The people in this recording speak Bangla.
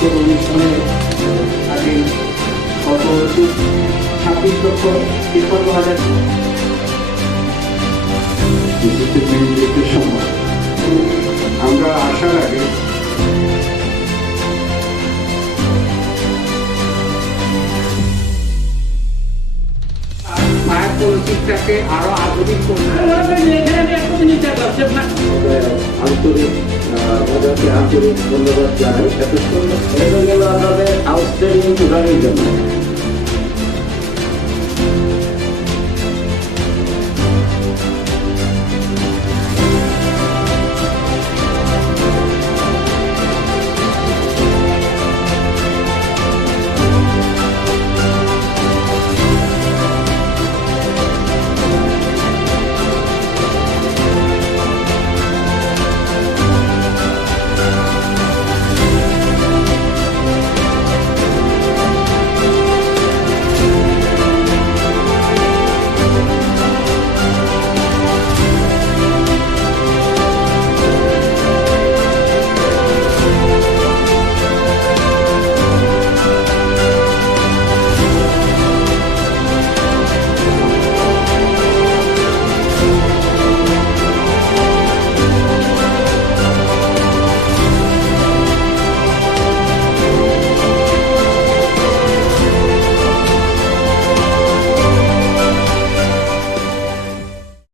আজকের অনুষ্ঠানে আমি গত ছাব্বিশ লক্ষ তিপ্পান্ন হাজার আমরা আসার আগে পলিটিক্সটাকে আরও আধুনিক করতে আন্তরিক আহ, ওদেরকে আন্তরিক ধন্যবাদ জানাই এত সুন্দর এটা গেল আমাদের আউটস্ট্যান্ডিং জন্য